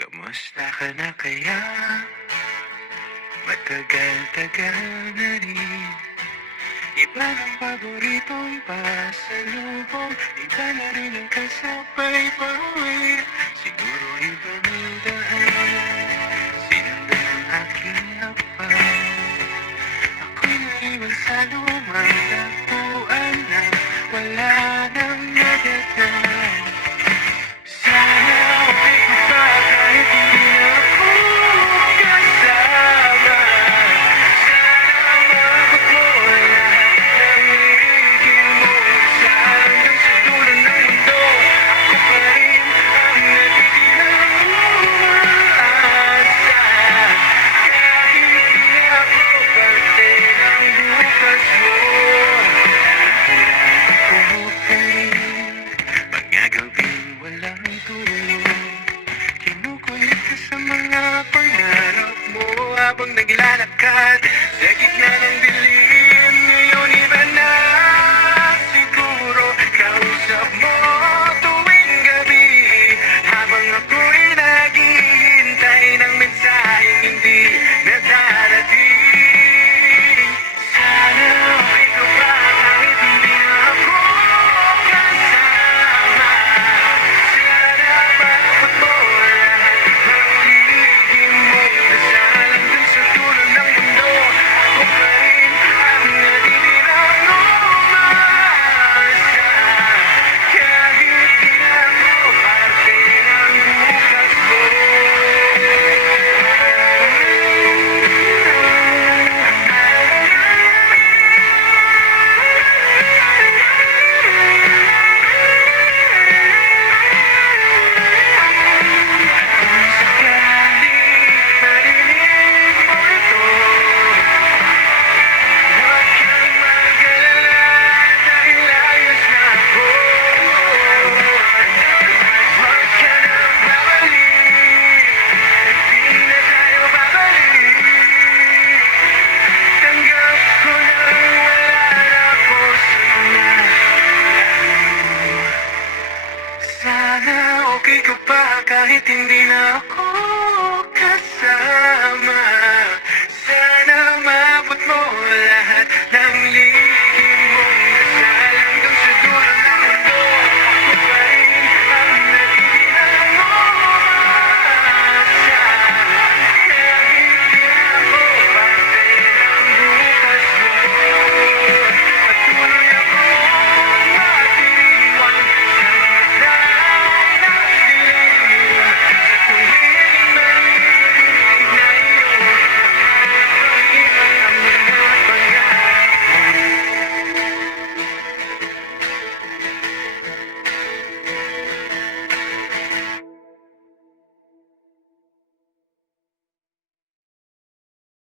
Kamusta ka na kaya? Matagal-tagal na rin. Iba ng paboritong pasalubong, iba na rin ang kasabay bawin. Siguro iba ng daan, sinundan ang aking hapag. Ako'y naiwan sa lumang tagpuan na wala nang nagdadaan. Sana okay ko pa kahit hindi na ako kasama. Sana maabot mo lahat ng hihigin mo. Sa hanggang sa dulo ng mundo, ako pa rin ang natitirang umaasa. Kahit di na ako parte ng bukas mo, ako pa rin. Mga gabing walang tulog, kinukulit ka sa mga pangarap mo habang naglalakad sa gitna ng dilim. Ngayon iba na siguro kausap mo tuwing gabi, habang ako'y naghihintay ng mensaheng hindi nadarating. Sana okay ka pa kahit hindi na ako kasama. Sana maabot mo lahat ng hihigin mo. Nasalang dun sa dulo ng mundo, ako pa rin ang natitirang umaasa. Kahit di na ako parte ng bukas mo. Kung sakaling marinig mo ito, huwag kang mag-alala dahil ayos na ako. Huwag ka nang babalik, di na tayo babalik. Tanggap ko nang wala na ako sa'yo. Sana okay ka pa kahit hindi na ako kasama.